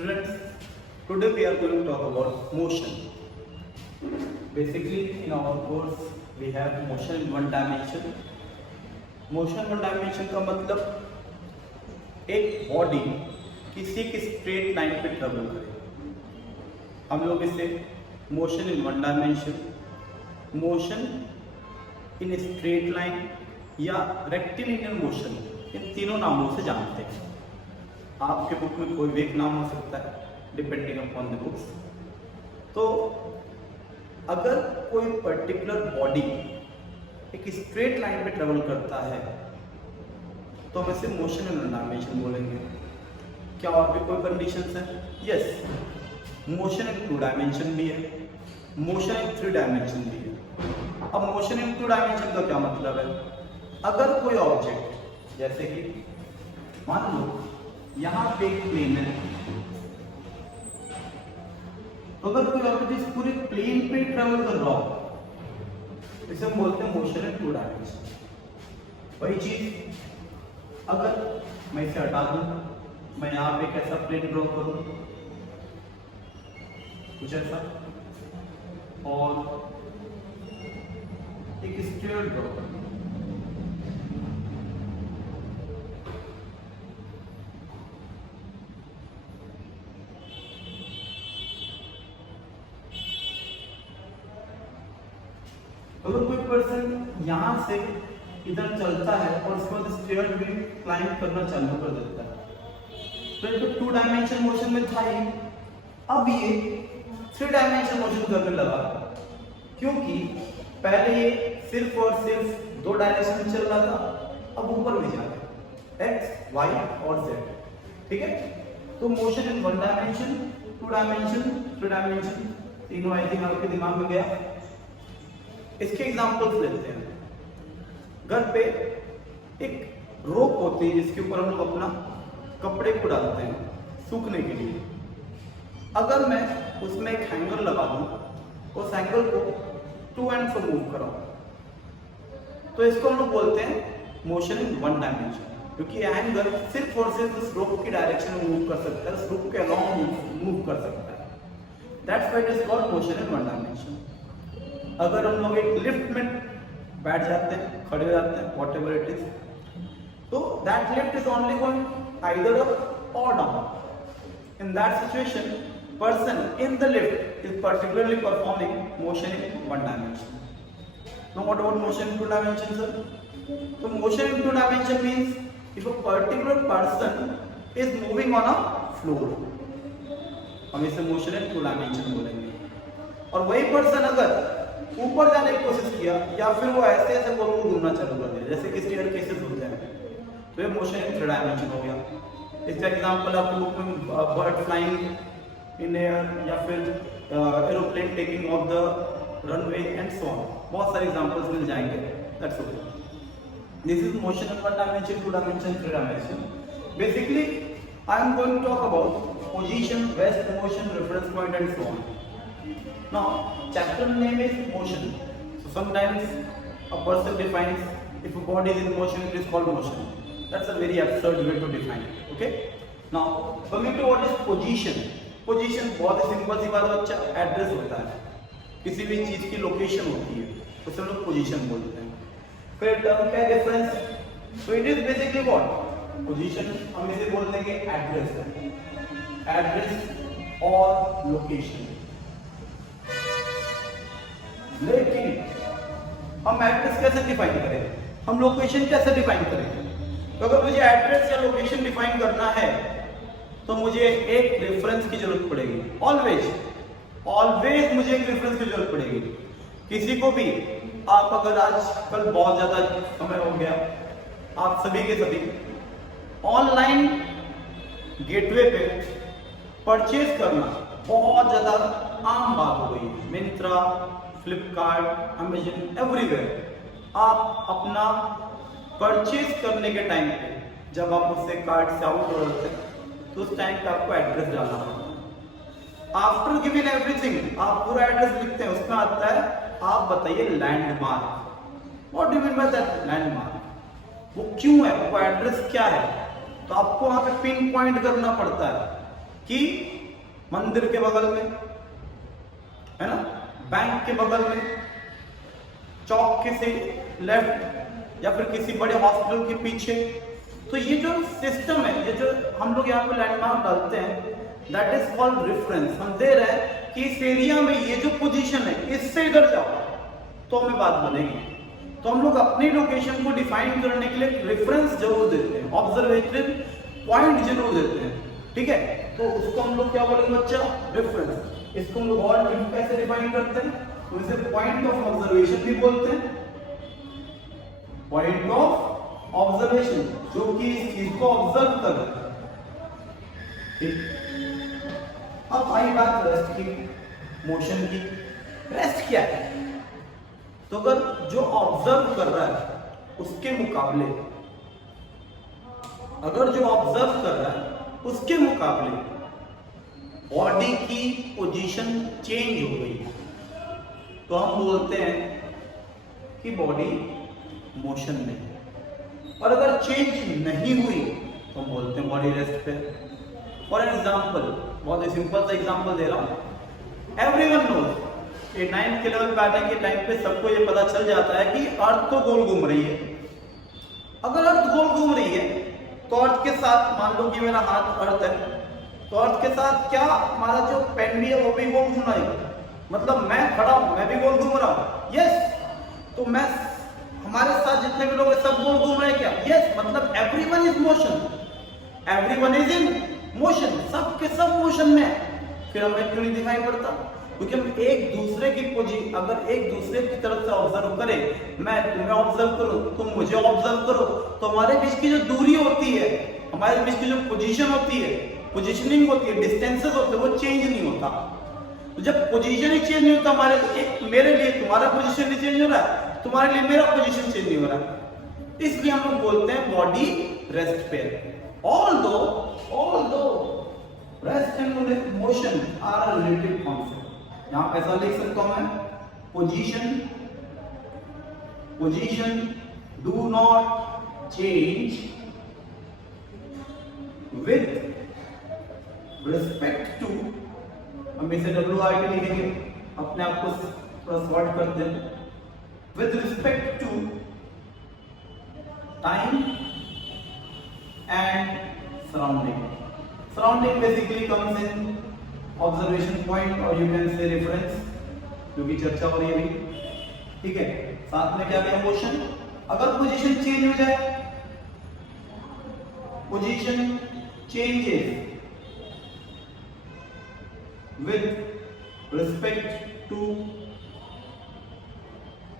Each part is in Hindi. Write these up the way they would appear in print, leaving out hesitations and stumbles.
Students, today we are going to talk about motion. Basically, in our course, we have motion in one dimension. Motion one dimension का मतलब एक बॉडी किसी एक स्ट्रेट लाइन पे ट्रेवल करे. हम लोग इसे motion in one dimension, motion in straight line या रेक्टिलिनियर मोशन, इन तीनों नामों से जानते हैं. आपके बुक में कोई भी एक नाम हो सकता है डिपेंडिंग अपॉन द बुक्स. तो अगर कोई पर्टिकुलर बॉडी एक स्ट्रेट लाइन पे ट्रेवल करता है तो हम इसे मोशन इन डायमेंशन बोलेंगे. क्या और भी कोई कंडीशंस है? Yes, motion in two dimension भी है, मोशन इन थ्री डायमेंशन भी है. अब मोशन इन टू डायमेंशन का क्या मतलब है? अगर कोई ऑब्जेक्ट, जैसे कि मान लो यहाँ पे एक प्लेन है, तो अगर कोई ऑब्जेक्ट इस पूरे प्लेन पे ट्रेवल कर रहा हो इसे हम बोलते हैं मोशन इन टू डायमेंशन. वही चीज अगर मैं इसे हटा दूं, मैं यहाँ पे कैसा प्लेन ड्रॉ करूं, कुछ ऐसा, और एक स्फीयर ड्रॉ करूं. अगर कोई पर्सन यहाँ से इधर चलता है और उसके बाद स्टेयर भी क्लाइंब करना चालू कर देता है, तो ये तो टू डायमेंशन मोशन में था ही. अब ये थ्री डायमेंशन मोशन करने लगा, क्योंकि पहले ये सिर्फ और सिर्फ दो डायरेक्शन में चल रहा था, अब ऊपर भी जा रहा है, एक्स वाई और जेड. ठीक है, तो motion in one dimension, two dimension, three dimension, तीनों आई थिंक आपके दिमाग में गया. इसके एग्जांपल्स लेते हैं. घर पे एक रोप होती है जिसके ऊपर हम लोग अपना कपड़े को डालते हैं सूखने के लिए. अगर मैं उसमें एक हैंगर लगा दूं, उस हैंगर को टू एंड फ्रो मूव कराऊं, तो इसको हम लोग बोलते हैं मोशन इन वन डायमेंशन, क्योंकि हैंगर सिर्फ और सिर्फ उस रोप की डायरेक्शन में मूव कर सकता है, उस रोप के अलोंग मूव कर सकता है. That's why it is called motion in one dimension. अगर हम लोग एक लिफ्ट में बैठ जाते हैं, खड़े हो जाते हैं, वॉट एवर इट इज, तो that lift is only going either up और down. In that situation person in the lift is particularly performing motion in one dimension. Now what about motion in two dimension, sir? तो motion in two dimension means if a particular person is moving on a floor, हम इसे मोशन इन टू डायमेंशन बोलेंगे. और वही पर्सन अगर ऊपर जाने की कोशिश किया या फिर वो ऐसे ऐसे गोल घूमना चालू कर दिया, जैसे कि स्टेयर केसेस होते हैं, तो ये मोशन इन थ्री डायमेंशन हो गया. इसका एग्जांपल आप लोग बर्ड फ्लाइंग इन एयर या फिर aeroplane taking off the runway and so on, बहुत सारे एग्जांपल्स मिल जाएंगे. That's okay. This is motion in one dimension, two dimension, three dimension. Basically I am going to talk about position, rest, motion, reference point and so on. Now, chapter name is motion. So sometimes a person defines if a body is in motion, it is called motion. That's a very absurd way to define it. Okay? Now, coming to what is position. Position बहुत ही सिंपल सी बात है बच्चा, एड्रेस होता है, किसी भी चीज की लोकेशन होती है, उसे हम लोग पोजीशन बोलते हैं. फिर टर्म का difference, so it is basically what? Position हम इसे बोल देंगे एड्रेस, एड्रेस और लोकेशन. लेकिन हम एड्रेस कैसे डिफाइन करें, हम लोकेशन कैसे डिफाइन करें? तो अगर मुझे एड्रेस या लोकेशन डिफाइन करना है तो मुझे एक रेफरेंस की जरूरत पड़ेगी. ऑलवेज मुझे एक रेफरेंस की जरूरत पड़ेगी. किसी को भी आप अगर आज कल बहुत ज्यादा समय हो गया, आप सभी के सभी ऑनलाइन गेटवे पे परचेज करना बहुत ज्यादा आम बात हो गई. मिंत्रा, फ्लिपकार्ट, अमेजन, एवरीवेयर आप अपना परचेज करने के टाइम पे जब आप उससे कार्ट से आउट हो रहे थे तो उस टाइम पे आपको एड्रेस डालना होगा. आफ्टर गिविंग एवरीथिंग आप पूरा एड्रेस लिखते हैं, उसमें आता है आप बताइए landmark. What do mean by that landmark? वो क्यों है, वो एड्रेस क्या है? तो आपको वहां पे पिन पॉइंट करना पड़ता है. कि मंदिर के बगल में है ना, बैंक के बगल में, चौक के से लेफ्ट, या फिर किसी बड़े हॉस्पिटल के पीछे। तो ये जो सिस्टम है, ये जो हम लोग यहाँ पे लैंडमार्क डालते हैं, दैट इज कॉल्ड रेफरेंस। हम दे रहे हैं कि इस एरिया में ये जो पोजीशन है, इससे इधर जाओ तो हमें बात बनेगी। तो हम लोग अपनी लोकेशन को डिफाइन करने के लिए रेफरेंस जरूर देते हैं, ऑब्जर्वेटरी पॉइंट जरूर देते हैं, ठीक है। तो उसको हम लोग क्या बोलेंगे बच्चा, रेफरेंस। इसको हम लोग और कैसे डिफाइन करते हैं, तो इसे पॉइंट ऑफ ऑब्जर्वेशन भी बोलते हैं, पॉइंट ऑफ ऑब्जर्वेशन, जो कि इस चीज को ऑब्जर्व कर रहा है, ठीक। अब आई बात रेस्ट की, मोशन की। रेस्ट क्या है? तो अगर जो ऑब्जर्व कर रहा है उसके मुकाबले, अगर जो ऑब्जर्व कर रहा है उसके मुकाबले बॉडी की पोजीशन चेंज हो गई, तो हम बोलते हैं कि बॉडी मोशन में है। और अगर चेंज नहीं हुई तो हम बोलते हैं बॉडी रेस्ट पे। फॉर एग्जाम्पल, बहुत ही सिंपल सा एग्जाम्पल दे रहा हूं। एवरीवन नोज, ये 9th के लेवल पे आने के टाइम पे सबको ये पता चल जाता है कि अर्थ तो गोल घूम रही है। अगर अर्थ गोल घूम रही है तो अर्थ के साथ, मान लो कि मेरा हाथ अर्थ है, तो अर्थ के साथ क्या हमारा जो पेन भी है वो भी गोल घूमना है। मतलब मैं खड़ा हूं, मैं भी गोल घूम रहा हूं, यस। तो मैं, हमारे साथ जितने भी लोग हैं सब गोल घूम रहे हैं क्या, यस। मतलब everyone is motion, everyone is in motion, सब के सब मोशन में। फिर हमें क्यों नहीं दिखाई पड़ता? क्योंकि हम एक दूसरे की पोजीशन, अगर एक दूसरे की तरफ से ऑब्जर्व करें, मैं तुम्हें ऑब्जर्व करूं, तुम मुझे ऑब्जर्व करो, तो हमारे बीच की जो दूरी होती है, हमारे बीच की जो पोजीशन होती है, पोजीशनिंग होती है, डिस्टेंसेस होते हैं, वो चेंज नहीं होता। तो जब पोजीशन ही चेंज नहीं होता हमारे, एक मेरे लिए तुम्हारा पोजीशन नहीं चेंज हो रहा है, तुम्हारे लिए मेरा पोजीशन चेंज नहीं हो रहा है, इसलिए हम लोग बोलते हैं बॉडी रेस्ट पे। Although rest and motion are related concept. यहां पे ऐसा लिख सकता हूं मैं, position do not change with respect to, हम इसे WRT लिखेंगे, अपने आप को थोड़ा शॉर्ट करते हैं, with respect to time and surrounding. Surrounding basically comes in observation point और यू कैन से रेफरेंस, क्योंकि चर्चा हो रही है अभी, ठीक है। साथ में क्या क्या मोशन, अगर पोजीशन चेंज हो जाए, position changes with respect to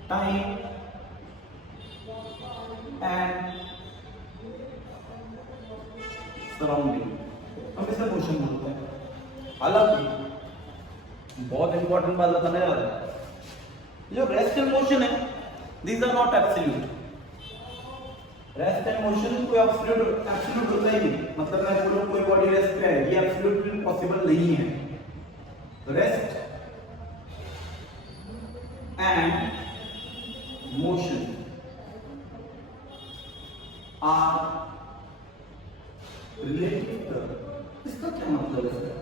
time and surrounding, हम इसे मोशन बोलते हैं। हालांकि बहुत इंपॉर्टेंट बात बताने जा रहा है, जो रेस्ट एंड मोशन है, these are not absolute. Rest and motion कोई एब्सोल्यूट होता ही नहीं, मतलब मैं बोलूं कोई बॉडी रेस्ट पे है, ये एब्सोल्यूटली पॉसिबल नहीं है। Rest and motion are related term. इसका क्या मतलब है?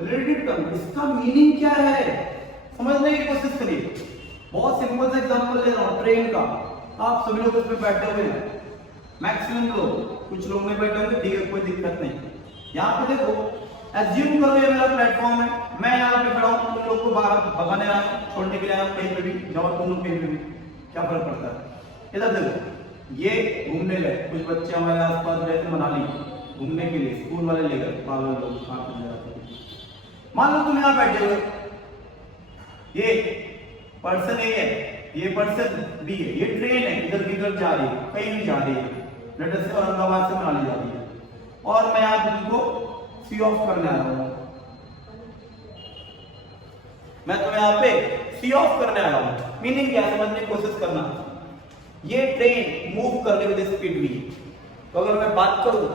रिलेटेड टर्म, इसका मीनिंग क्या है समझने की कोशिश करिए। बहुत सिंपल सा एग्जांपल ले रहा हूं, ट्रेन का। आप सभी लोग उसमें बैठे हुए हैं, मैक्सिमम लोग, कुछ लोग नहीं बैठे होंगे, ठीक है, कोई दिक्कत नहीं। यहाँ पे देखो, एज्यूम करो ये मेरा प्लेटफॉर्म है, मैं यहाँ पे खड़ा हूँ, तुम लोग को बाहर भगाने आया हूँ, छोड़ने के लिए आया हूँ, कहीं पे भी जाओ तुम लोग, कहीं पे भी, क्या फर्क पड़ता है? इधर देखो, ये घूमने गए, कुछ बच्चे हमारे आसपास गए थे मनाली घूमने के लिए, स्कूल वाले ले गए, पागल लोग कहाँ पे जाते हैं। मान लो तुम यहाँ बैठे हुए, ये पर्सन ए है, ये पर्सन बी है, ये ट्रेन है, इधर किधर जा रही है, कहीं भी जा रही है, लेट अस से औरंगाबाद से मनाली जा रही है, और मैं यहाँ तुमको सी ऑफ करने आया हूँ, मैं तुम्हें यहाँ पे सी ऑफ करने आया हूँ। मीनिंग क्या समझने की कोशिश करना, ये ट्रेन मूव करने विद स्पीड भी, तो अगर मैं बात करूं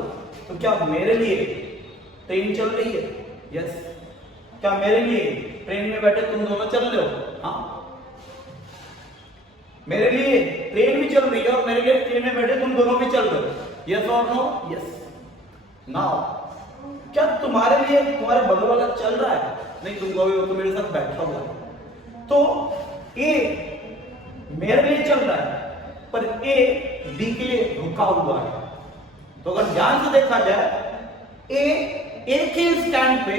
तो क्या मेरे लिए ट्रेन चल रही है? यस। क्या मेरे लिए ट्रेन में बैठे तुम दोनों चल रहे हो? हाँ। मेरे लिए ट्रेन भी चल रही है और मेरे लिए ट्रेन में बैठे तुम दोनों भी चल रहे हो, यस और नो? यस। नाउ क्या तुम्हारे लिए तुम्हारे बगल वाला चल रहा है? नहीं, तुम कहोगे वो तो मेरे साथ बैठा हुआ है। तो ए मेरे लिए चल रहा है, पर ए बी के लिए रुका हुआ है। तो अगर ध्यान से देखा जाए, ए एक ही स्टैंड पे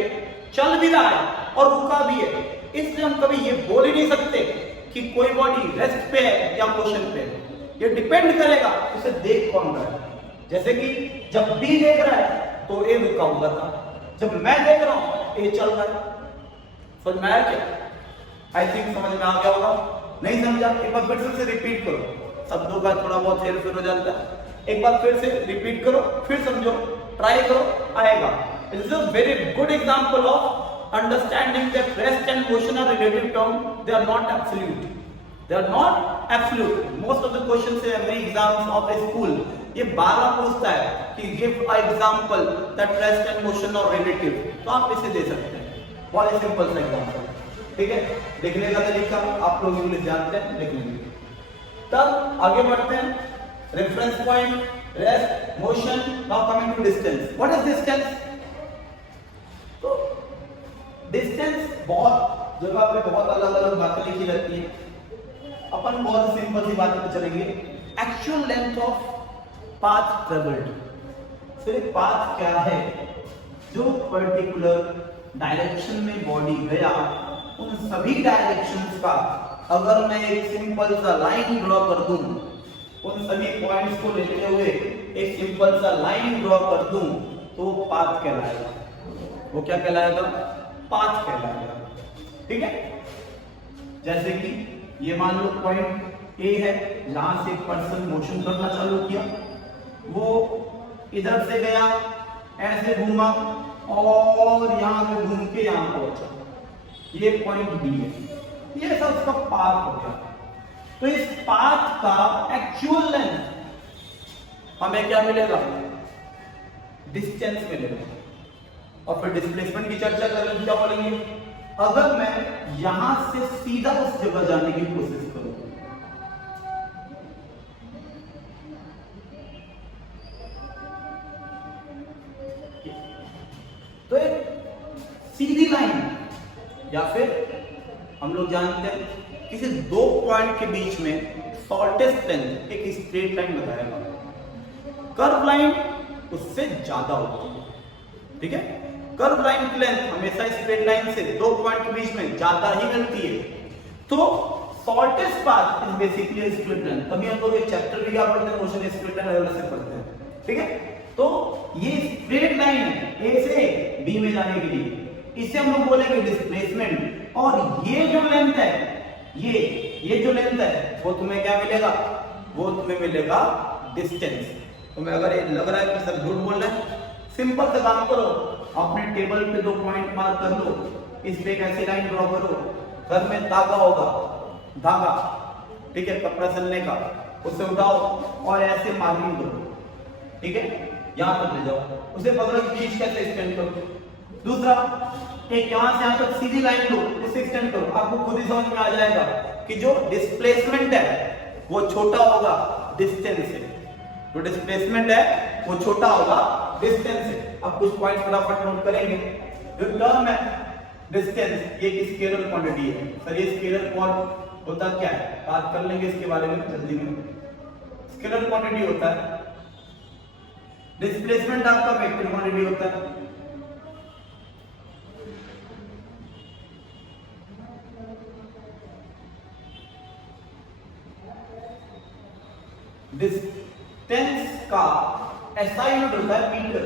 चल भी रहा है और रुका भी है, इसलिए हम कभी ये बोल ही नहीं सकते कि कोई बॉडी रेस्ट पे है या मोशन पे है। ये डिपेंड करेगा उसे देख कौन रहा है। जैसे कि जब बी देख रहा है तो ए रुका हुआ था, जब मैं देख रहा हूं ए चल रहा है। समझ में आया क्या? आई थिंक समझ में आ गया होगा। नहीं समझा, एक बार फिर से रिपीट करो, शब्दों का थोड़ा बहुत हेर फेर हो जाता है। एक बार फिर से रिपीट करो, फिर समझो, ट्राई करो, आएगा। This is a very good example of understanding that rest and motion are relative terms. They are not absolute. They are not absolute. Most of the questions in every exams of a school ये बार बार पूछता है कि give a example that rest and motion are relative. तो आप इसे दे सकते हैं, बहुत ही सिंपल सा एग्जाम्पल। ठीक है, लिखने का तरीका आप लोग इंग्लिश जानते हैं, लिख लेंगे। तब आगे बढ़ते हैं, reference point, rest, motion. Now coming to distance. What is distance? तो डिस्टेंस बहुत जगह पे बहुत अलग अलग बातें लिखी रहती है। अपन बहुत सिंपल सी बात पे चलेंगे, actual length of path travelled. सिर्फ पाथ क्या है? जो पर्टिकुलर डायरेक्शन में बॉडी गया, उन सभी डायरेक्शंस का अगर मैं एक सिंपल सा लाइन ड्रॉ कर दूं, उन सभी पॉइंट्स को लेते हुए एक सिंपल सा लाइन ड्रॉ कर दूं, तो वो पाथ कहलाएगा। वो क्या कहलाएगा? पाथ कहलाएगा। ठीक है, जैसे कि ये मान लो पॉइंट ए है, जहां से एक पर्सन मोशन करना चालू किया, वो इधर से गया, ऐसे घूमा और यहां से घूम के यहां पहुंचा। ये पॉइंट बी है, ये सब उसका पाथ हो गया। तो इस पाथ का एक्चुअल लेंथ हमें क्या मिलेगा? डिस्टेंस मिलेगा। और फिर डिस्प्लेसमेंट की चर्चा करें, क्या बोलेंगे? अगर मैं यहां से सीधा उस जगह जाने की कोशिश करूं, तो एक सीधी लाइन, या फिर हम लोग जानते हैं किसी दो पॉइंट के बीच में शॉर्टेस्ट लेंथ एक स्ट्रेट लाइन बताएगा। कर्व लाइन उससे ज्यादा होती है। ठीक है, कर्व लाइन की लेंथ हमेशा स्ट्रेट लाइन से दो पॉइंट के बीच में ज्यादा ही मिलती है। तो shortest path is basically straight line. तभी हम लोग एक चैप्टर भी क्या पढ़ते हैं, मोशन स्ट्रेट लाइन अलग से पढ़ते हैं। ठीक है, तो ये स्ट्रेट लाइन है ए से बी में जाने के लिए, इसे हम लोग बोलेंगे डिस्प्लेसमेंट। और ये जो लेंथ है, ये जो लेंथ है, वो तुम्हें क्या मिलेगा? वो तुम्हें मिलेगा डिस्टेंस। तुम्हें अगर ये लग रहा है कि सर झूठ बोल रहे हैं, सिंपल सा काम करो, अपने टेबल पे दो पॉइंट मार्क कर लो, इस पे एक ऐसी लाइन ड्रॉ करो, घर में धागा होगा, धागा, ठीक है, कपड़ा सिलने का, उसे उठाओ और ऐसे मार्किंग करो। ठीक है, यहां तक ले जाओ, उसे पकड़ो कि खींच कैसे एक्सटेंड करो। दूसरा, एक यहां से यहां तक सीधी लाइन लो, उसे एक्सटेंड करो। आपको खुद ही समझ में आ जाएगा कि जो डिस्प्लेसमेंट है वो छोटा होगा डिस्टेंस से। जो डिस्प्लेसमेंट है वो छोटा होगा डिस्टेंस से। अब कुछ पॉइंट्स फटाफट नोट करेंगे। जो टर्म है डिस्टेंस, ये एक स्केलर क्वांटिटी है। सर ये स्केलर क्वांटिटी होता क्या है? बात कर लेंगे इसके बारे में जल्दी में। स्केलर क्वांटिटी होता है, डिस्प्लेसमेंट आपका वेक्टर क्वांटिटी होता है। डिस्टेंस का एसआई यूनिट होता है मीटर।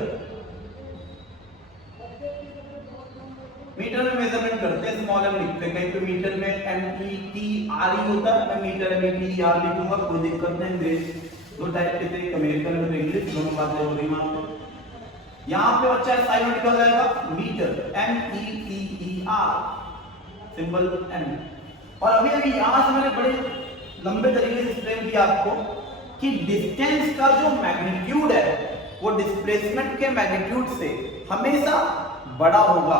मीटर में मेजरमेंट करते हैं, स्मॉल एम लिखते हैं, कहीं पे मीटर में METR होता है, मैं मीटर METR लिखूंगा, कोई दिक्कत नहीं। अंग्रेज दो टाइप के थे, अमेरिकन और इंग्लिश, दोनों बातें हो रही मानते हैं। यहां पे बच्चा एसआई यूनिट क्या जाएगा? Metre, METER, symbol M। और अभी यहां से मैंने बड़े लंबे तरीके से एक्सप्लेन किया आपको कि डिस्टेंस का जो मैग्नीट्यूड है वो डिस्प्लेसमेंट के मैग्नीट्यूड से हमेशा बड़ा होगा।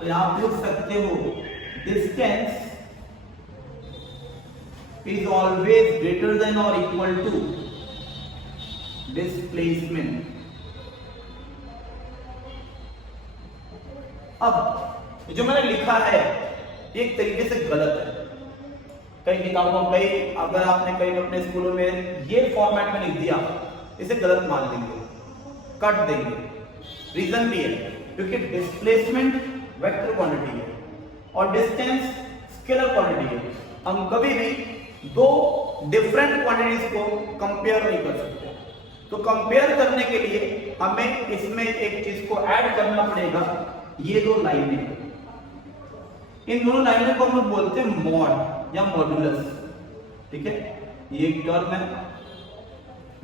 तो यहां लिख सकते हो distance is always greater then और इक्वल टू डिस्प्लेसमेंट। अब जो मैंने लिखा है एक तरीके से गलत है। कई किताबों कई अगर आपने कई अपने स्कूलों में ये फॉर्मेट में लिख दिया, इसे गलत मान लेंगे, कट देंगे। रीजन भी है क्योंकि डिस्प्लेसमेंट वेक्टर क्वांटिटी है और डिस्टेंस स्केलर क्वांटिटी है। हम कभी भी दो डिफरेंट क्वांटिटीज को कंपेयर नहीं कर सकते। तो कंपेयर करने के लिए हमें इसमें एक चीज को ऐड करना पड़ेगा, ये दो लाइनें। इन दोनों लाइनों को हम लोग बोलते हैं मॉड या मॉड्यूलस। ठीक है, ये एक टर्म है,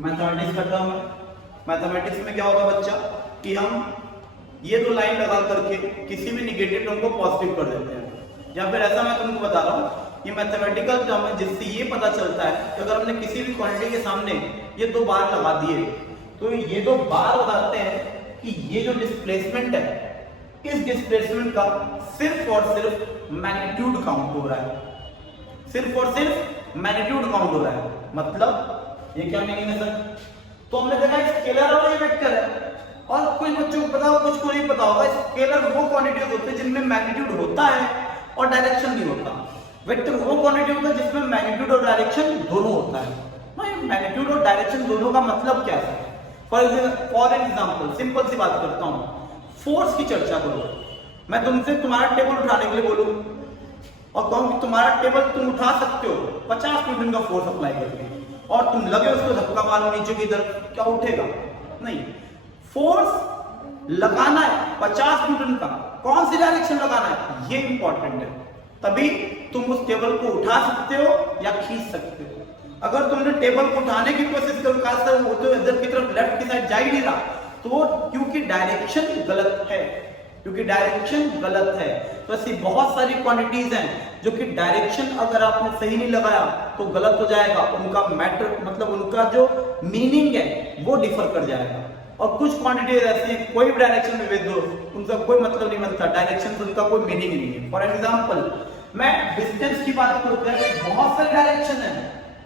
मैथमेटिक्स का टर्म है। मैथमेटिक्स में क्या होता है बच्चा कि हम ये दो लाइन लगा करके किसी भी निगेटिव टर्म को पॉजिटिव कर देते हैं, या फिर ऐसा मैं तुमको बता रहा हूँ ये मैथमेटिकल टर्म है जिससे ये पता चलता है कि अगर हमने किसी भी क्वांटिटी के सामने ये दो बार लगा दिए तो ये दो बार बताते हैं कि ये जो डिस्प्लेसमेंट है, इस डिस्प्लेसमेंट का सिर्फ और सिर्फ मैग्नीट्यूड काउंट हो रहा है। सिर्फ और सिर्फ मैग्नीट्यूड काउंट हो रहा है। मतलब ये क्या मीनिंग है सर? तो हमने देखा स्केलर और ये वेक्टर है, और कुछ बच्चों को पता होगा, कुछ को नहीं पता होगा। स्केलर वो क्वांटिटीज होते हैं जिनमें मैग्नीट्यूड होता है और डायरेक्शन नहीं होता। वेक्टर वो क्वांटिटी होता है जिसमें मैग्नीट्यूड और डायरेक्शन दोनों होता है। मैग्नीट्यूड और डायरेक्शन दोनों का मतलब क्या है? फॉर एग्जाम्पल सिंपल सी बात करता हूँ, फोर्स की चर्चा करो। मैं तुमसे तुम्हारा टेबल उठाने के लिए बोलूं और कहूं कि तुम्हारा टेबल तुम उठा सकते हो 50 न्यूटन का फोर्स अप्लाई करके, और तुम लगे उसको धक्का मारो नीचे की तरफ, क्या उठेगा? नहीं। फोर्स लगाना है 50 न्यूटन का, कौन सी डायरेक्शन लगाना है ये इंपॉर्टेंट है, तभी तुम उस टेबल को उठा सकते हो या खींच सकते हो। अगर तुमने टेबल को उठाने की कोशिश करो, खासकर वो तो इधर की तरफ लेफ्ट की साइड जा ही नहीं रहा, तो क्योंकि डायरेक्शन गलत है, क्योंकि डायरेक्शन गलत है। तो ऐसी बहुत सारी क्वांटिटीज हैं जो कि डायरेक्शन अगर आपने सही नहीं लगाया तो गलत हो जाएगा, उनका मैटर मतलब उनका जो मीनिंग है वो डिफर कर जाएगा। और कुछ क्वांटिटीज ऐसी हैं कोई भी डायरेक्शन में भेज दो उनका कोई मतलब नहीं बनता, डायरेक्शन से उनका कोई मीनिंग नहीं है। फॉर एग्जाम्पल मैं डिस्टेंस की बात करते हैं, बहुत सारी डायरेक्शन है,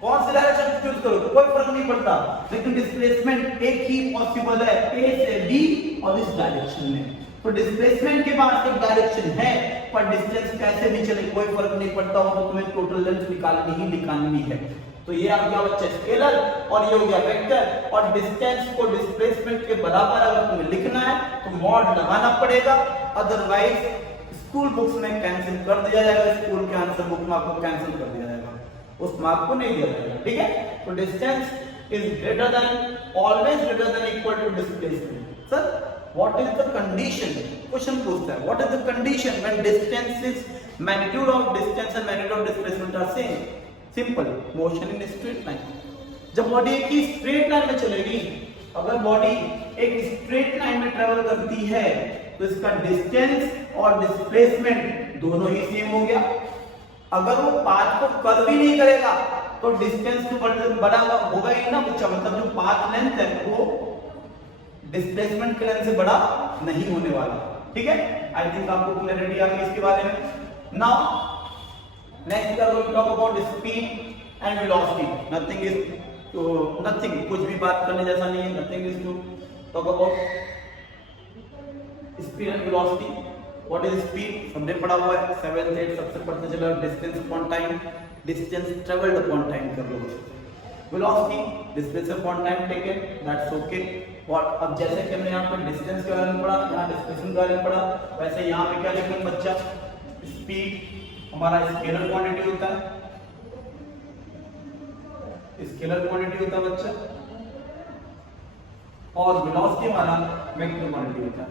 कौन सी डायरेक्शन चूज करो तो कोई फर्क नहीं पड़ता, लेकिन डिस्प्लेसमेंट एक ही पॉसिबल है, ए से बी और इस डायरेक्शन में। तो डिस्प्लेसमेंट के पास एक डायरेक्शन है, पर डिस्टेंस कैसे भी चले कोई फर्क नहीं पड़ता, हो तो तुम्हें टोटल लेंथ निकालनी ही निकालनी है। तो ये आ गया बच्चा स्केलर और ये हो गया वेक्टर। और डिस्टेंस को डिस्प्लेसमेंट के बराबर अगर तुम्हें लिखना है तो मॉड लगाना पड़ेगा, अदरवाइज स्कूल बुक्स में कैंसिल कर दिया जाएगा, स्कूल के आंसर बुक में आपको कैंसिल कर दिया जाएगा, उस मार्क को नहीं दिया जाएगा। ठीक है, तो distance is greater than, always greater than equal to displacement. Sir what is the condition? Question पूछता है what is the condition when distance is magnitude of distance and magnitude of displacement are same? Simple, motion in straight line। जब बॉडी एक ही स्ट्रेट लाइन में चलेगी, अगर बॉडी एक स्ट्रेट लाइन में ट्रेवल करती है तो इसका डिस्टेंस और डिस्प्लेसमेंट दोनों ही सेम हो गया। अगर वो पाथ को कर्व भी नहीं करेगा तो डिस्टेंस तो बड़ा होगा ही ना बच्चा, मतलब जो पाथ लेंथ है वो डिस्प्लेसमेंट के लेंथ से बड़ा नहीं होने वाला। ठीक है, आई थिंक आपको क्लैरिटी आ गई इसके बारे में। Now next we are going to talk about speed and velocity. Nothing is तो नथिंग, कुछ भी बात करने जैसा नहीं है, nothing is to talk about speed and velocity. What is speed हमने पढ़ा हुआ है 7th 8th सबसे पढ़ते चला, distance upon time, distance travelled upon time कर लो। Velocity distance upon time taken, that's okay. और अब जैसे कि हमने यहाँ पर डिस्टेंस के बारे में पढ़ा, यहाँ डिस्प्लेसमेंट के बारे में पढ़ा, वैसे यहाँ पे क्या लिखेंगे बच्चा? स्पीड हमारा स्केलर क्वांटिटी होता है, स्केलर क्वांटिटी होता है बच्चा, और वेलोसिटी हमारा वेक्टर क्वांटिटी होता है।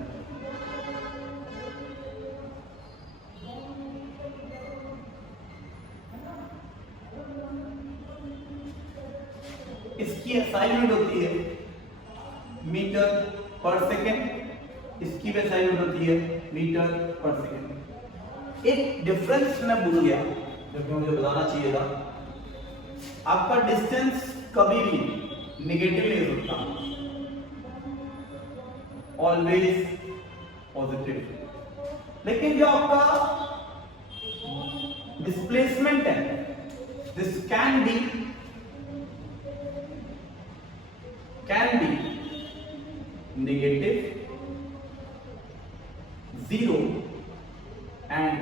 इसकी SI यूनिट होती है मीटर पर सेकेंड, इसकी भी SI यूनिट होती है मीटर पर सेकेंड। एक डिफरेंस मैं भूल गया जो कि मुझे बताना चाहिए था, आपका डिस्टेंस कभी भी नेगेटिव नहीं होता, ऑलवेज पॉजिटिव। लेकिन जो आपका डिस्प्लेसमेंट है, this can be negative 0 and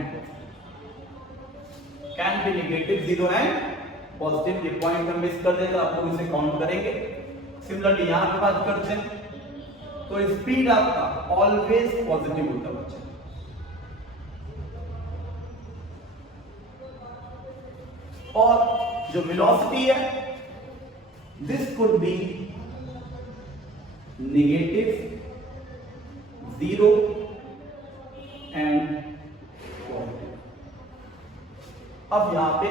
can be negative 0 and positive. ये पॉइंट में मिस कर देगा, आपको इसे काउंट करेंगे। सिमिलरली यहां पे बात करते हैं तो स्पीड आपका ऑलवेज पॉजिटिव होता है बच्चे। और जो वेलोसिटी है this could be negative 0 and positive. अब यहां पे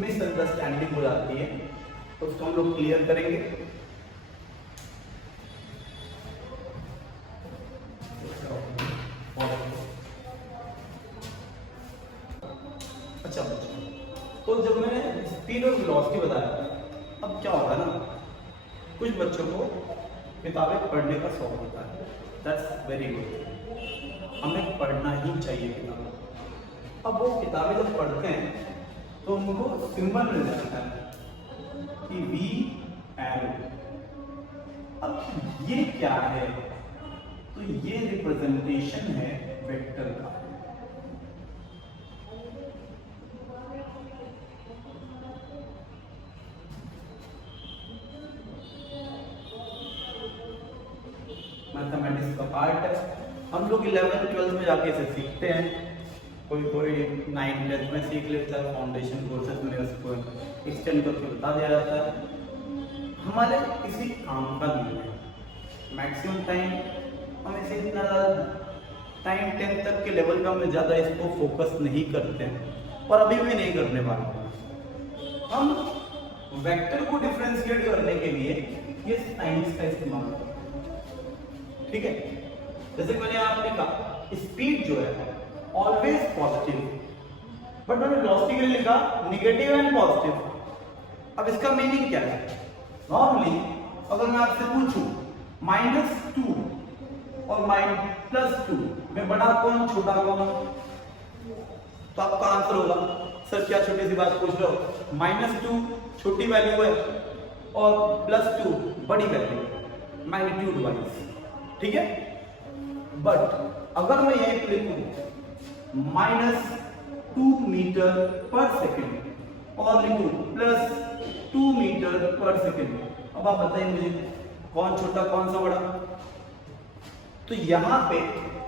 मिसअंडरस्टैंडिंग हो जाती है तो उसको हम लोग क्लियर करेंगे। अच्छा तो जब मैंने स्पीड और वेलोसिटी बताया, अब क्या होगा ना, कुछ बच्चों को किताबें पढ़ने का शौक होता है, दैट्स वेरी गुड, हमें पढ़ना ही चाहिए किताबें। अब वो किताबें जब पढ़ते हैं तो उनको सिंबल मिल जाता है कि वी एरो। अब ये क्या है, तो ये रिप्रेजेंटेशन है वेक्टर का। मैथमेटिक्स का पार्ट है, हम लोग 11th-12th में जाके इसे सीखते हैं। कोई 9th-10th में सीख लेता है, फाउंडेशन कोर्सेज में उसको एक्सटेंड करके बता दिया जाता है। हमारे किसी काम का नहीं है, मैक्सिमम टाइम हम इसे इतना टाइम 10th तक के लेवल पे हम ज़्यादा इसको फोकस नहीं करते हैं और अभी भी नहीं करने वाले। हम वेक्टर को डिफरेंशिएट करने के लिए ये साइंस का इस्तेमाल करते हैं, ठीक है। जैसे मैंने यहाँ लिखा स्पीड जो है ऑलवेज पॉजिटिव, बट मैंने वेलोसिटी के लिए लिखा नेगेटिव एंड पॉजिटिव। अब इसका मीनिंग क्या है? नॉर्मली अगर मैं आपसे पूछूं -2 और +2 में बड़ा कौन छोटा कौन, तो आपका आंसर होगा सर क्या छोटी सी बात पूछ रहे हो, -2 छोटी वैल्यू है और +2 बड़ी वैल्यू मैग्नीट्यूड वाइज, ठीक है। बट अगर मैं ये लिखूं -2 मीटर पर सेकेंड और लिखूं +2 मीटर पर सेकेंड, अब आप बताइए मुझे कौन छोटा कौन सा बड़ा। तो यहां पे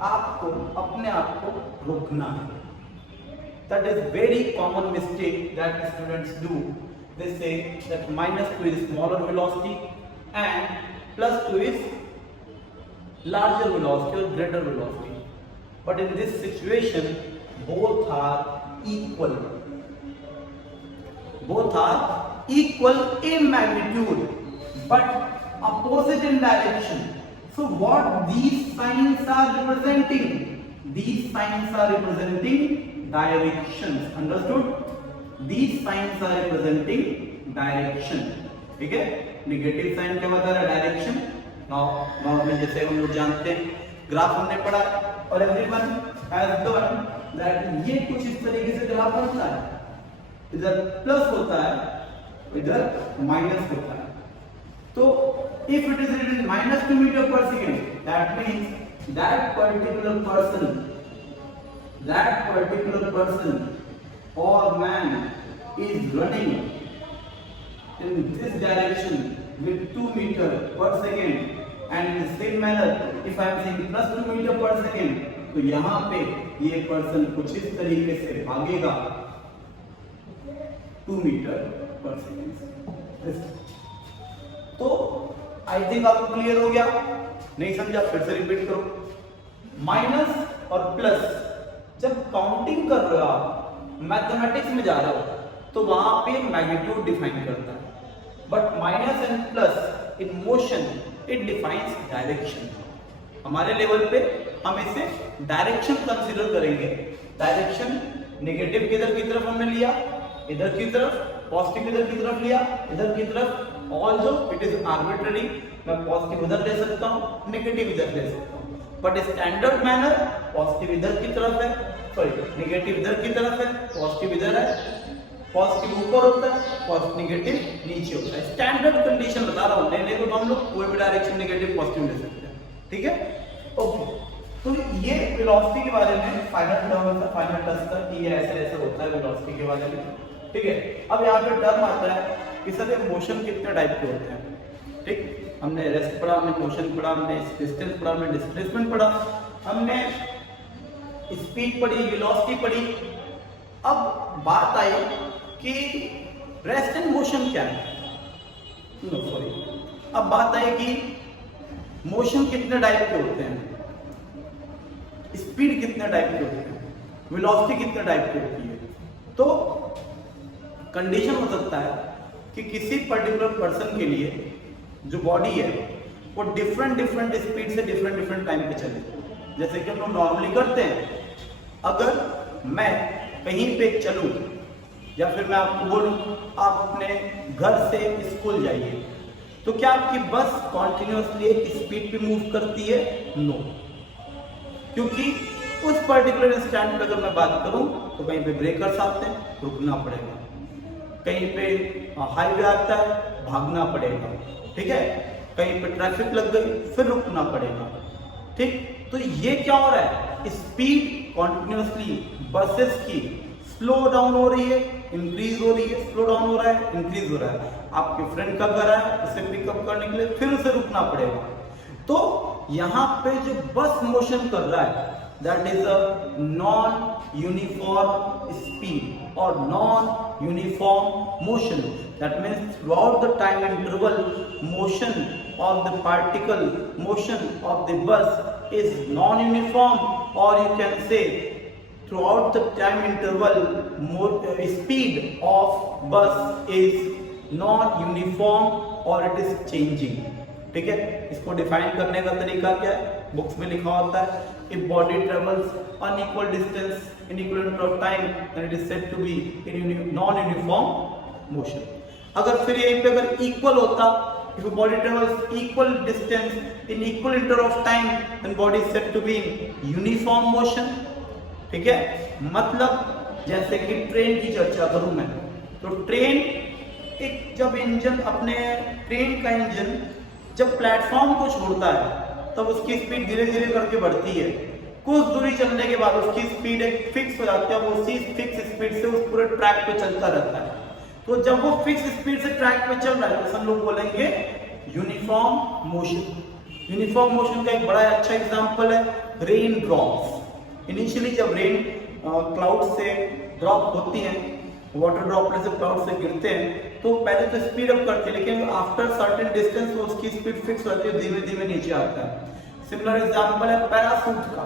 आपको अपने आप को रोकना है। That is very common mistake that students do. They say that -2 is smaller velocity and +2 is larger velocity or greater velocity. But in this situation, both are equal. Both are equal in magnitude, but opposite in direction. So what these signs are representing? These signs are representing directions. Understood? These signs are representing direction. ठीक है, नेगेटिव साइन क्या बता रहा है? डायरेक्शन। नॉर्मली जैसे हम लोग जानते हैं, ग्राफ हमने पढ़ा और एवरीवन हैज लर्न दैट ये कुछ इस तरीके से ग्राफ बनता है, इधर प्लस होता है, इधर माइनस होता है। तो if it is written -2 metre per second, that means that particular person or man is running in this direction with 2 meter per second, and in the same manner if I am saying +2 meter per second, तो यहाँ पे ये पर्सन कुछ इस तरीके से भागेगा 2 मीटर पर सेकेंड। तो आई थिंक आपको क्लियर हो गया, नहीं समझा फिर से रिपीट करो। माइनस और प्लस जब काउंटिंग कर रहे हो आप, मैथमेटिक्स में जा रहे हो, तो वहां पे मैग्नीट्यूड डिफाइन करता है, but minus and plus in motion it defines direction. हमारे लेवल पे हम इसे डायरेक्शन कंसीडर करेंगे। डायरेक्शन नेगेटिव किधर की तरफ हमने लिया, इधर की तरफ, पॉजिटिव इधर की तरफ लिया, इधर की तरफ। ऑल्सो इट इज आर्बिट्ररी, मैं पॉजिटिव इधर ले सकता हूं, नेगेटिव इधर ले सकता हूं, बट स्टैंडर्ड मैनर पॉजिटिव इधर की तरफ है, सॉरी नेगेटिव इधर की तरफ है, पॉजिटिव इधर है, पॉजिटिव ऊपर होता है, नेगेटिव नीचे होता है। स्टैंडर्ड कंडीशन बता रहा हूं, लेने को तो हम लोग कोई भी डायरेक्शन नेगेटिव पॉजिटिव ले सकते हैं, ठीक है। ओके, तो ये वेलोसिटी के बारे में फाइनल टर्म है, फाइनल टर्म था कि ये ऐसे ऐसे होता है वेलोसिटी के बारे में। ठीक है, अब यहाँ पे टर्म आता है कि सर मोशन कितने टाइप के होते हैं। ठीक, हमने रेस्ट पढ़ा, हमने मोशन पढ़ा, हमने डिस्टेंस पढ़ा, हमने डिस्प्लेसमेंट पढ़ा, हमने स्पीड पढ़ी, वेलोसिटी पढ़ी। अब बात आई कि रेस्ट एंड मोशन क्या है। अब बात आई कि मोशन कितने टाइप के होते हैं, स्पीड कितने टाइप के होते हैं, वेलोसिटी कितने टाइप की होती है। तो कंडीशन हो सकता है कि किसी पर्टिकुलर पर्सन के लिए जो बॉडी है वो डिफरेंट स्पीड से डिफरेंट टाइम पे चले। जैसे कि हम लोग नॉर्मली करते हैं, अगर मैं कहीं पे चलूं या फिर मैं आपको बोलूं आप अपने घर से स्कूल जाइए, तो क्या आपकी बस कॉन्टिन्यूसली एक स्पीड पे मूव करती है? नो, क्योंकि उस पर्टिकुलर स्टैंड पे अगर मैं बात करूं तो कहीं पे ब्रेकर्स आते हैं, रुकना पड़ेगा, कहीं पे हाईवे आता है, भागना पड़ेगा। ठीक है, कहीं पे ट्रैफिक लग गई, फिर रुकना पड़ेगा। ठीक, तो ये क्या हो रहा है, स्पीड कॉन्टिन्यूसली बसेस की स्लो डाउन हो रही है, इंक्रीज हो रही है, स्लो डाउन हो रहा है, इंक्रीज हो रहा है। आपके फ्रेंड का घर है, उसे पिकअप करने के लिए फिर उसे रुकना पड़ेगा। तो यहाँ पे जो बस मोशन कर रहा है that is a non uniform speed और non uniform motion. That means throughout the time interval motion of the particle, motion of the bus is non-uniform, or you can say throughout the time interval speed of bus is non-uniform or it is changing. ठीक है, इसको डिफाइन करने का तरीका क्या है, बुक्स में लिखा होता है, if body travels unequal distance in equal interval of time then it is said to be in non-uniform motion. अगर फिर यहीं पे अगर इक्वल होता, if a body travels equal distance in equal interval of time then body is said to be in uniform motion. ठीक है, मतलब जैसे कि ट्रेन की चर्चा करूं मैं, तो ट्रेन एक जब इंजन अपने ट्रेन का इंजन जब प्लेटफॉर्म को छोड़ता है तब उसकी स्पीड धीरे धीरे करके बढ़ती है। कुछ दूरी चलने के बाद उसकी स्पीड एक फिक्स हो जाती है, वो उसी फिक्स स्पीड से उस पूरे ट्रैक पे चलता रहता है। तो जब वो फिक्स स्पीड से ट्रैक पे चल रहा है तो हम लोग बोलेंगे यूनिफॉर्म मोशन। यूनिफॉर्म मोशन का एक बड़ा अच्छा एग्जांपल है रेन ड्रॉप्स। इनिशियली जब रेन क्लाउड से ड्रॉप होती हैं, वाटर ड्रॉपलेट से क्लाउड से गिरते हैं, तो पहले तो स्पीड अप करते हैं, लेकिन आफ्टर सर्टेन डिस्टेंस तो उसकी स्पीड फिक्स होती है, धीमे धीमे नीचे आता है। सिमिलर एग्जांपल है पैराशूट का।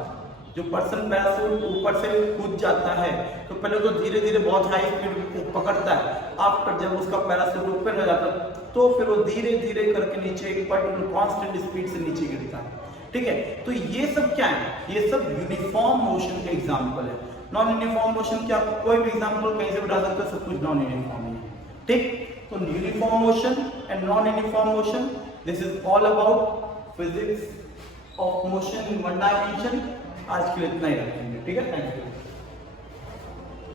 जो पर्सन पैराशूट ऊपर से कूद जाता है तो पहले तो धीरे धीरे बहुत हाई स्पीड पकड़ता है, आफ्टर जब उसका पैराशूट ऊपर हो जाता है तो फिर वो धीरे धीरे करके नीचे एक पर्टिकुलर कांस्टेंट स्पीड से नीचे गिरता है। ठीक है, तो ये सब क्या है, ये सब यूनिफॉर्म मोशन के एग्जांपल है। नॉन यूनिफॉर्म मोशन क्या कोई भी एग्जांपल कहीं से उठा सकते हैं, सब कुछ नॉन यूनिफॉर्म है। ठीक, तो uniform motion and non uniform motion, this is all about physics of motion in one dimension. आज के लिए इतना ही रखेंगे। ठीक है, थैंक यू।